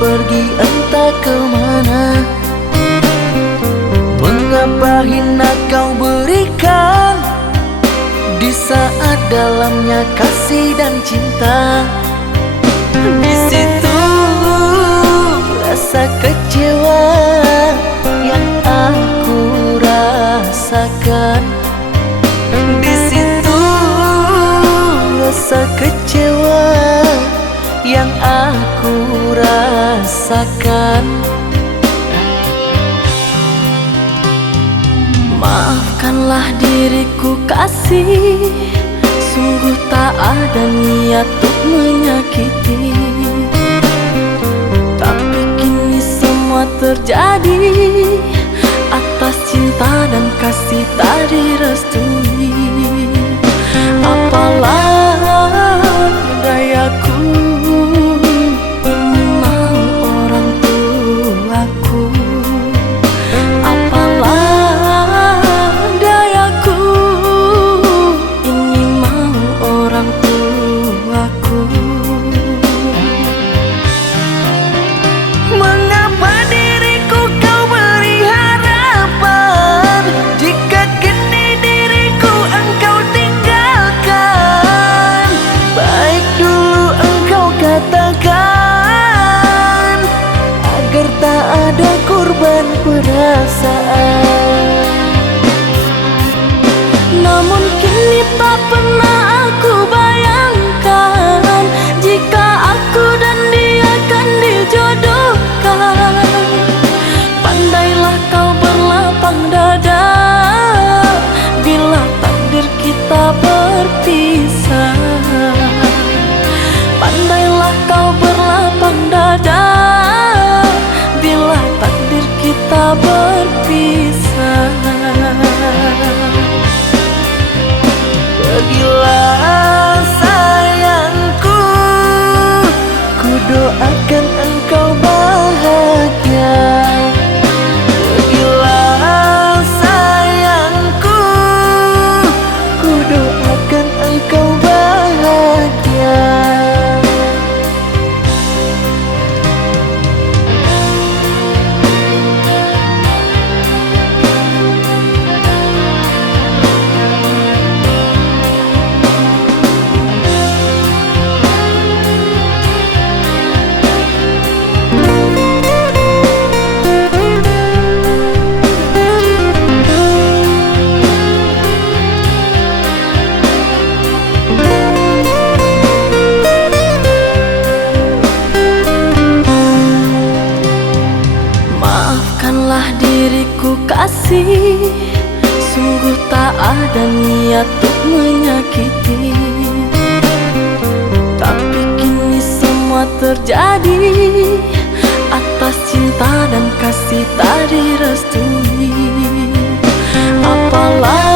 pergi entah kemana. Mengapa hina kau berikan di saat dalamnya kasih dan cinta? Di situ rasa kecewa yang aku rasakan. Di situ rasa kecewa yang aku rasakan. Maafkanlah diriku kasih, sungguh tak ada niat untuk menyakiti. Tapi kini semua terjadi atas cinta dan kasih tak direstui. Apalah dayaku, ini mau orang tuaku. Apalah dayaku, ini mau orang tuaku. Mengapa diriku kau beri harapan, jika kini diriku engkau tinggalkan? Baik dulu engkau katakan, agar tak ada korban perasaan. Namun kini tak pernah aku bayangkan, jika aku dan dia akan dijodohkan. Pandailah kau berlapang dada bila takdir kita berpisah. Pandailah kau berlapang dada bila takdir kita berpisah. Pergilah sayangku, ku doakan engkau bahagia. Pergilah sayangku, ku doakan engkau bahagia. Maafkanlah diriku kasih, sungguh tak ada niat untuk menyakiti. Tapi kini semua terjadi atas cinta dan kasih tak direstui. Apalah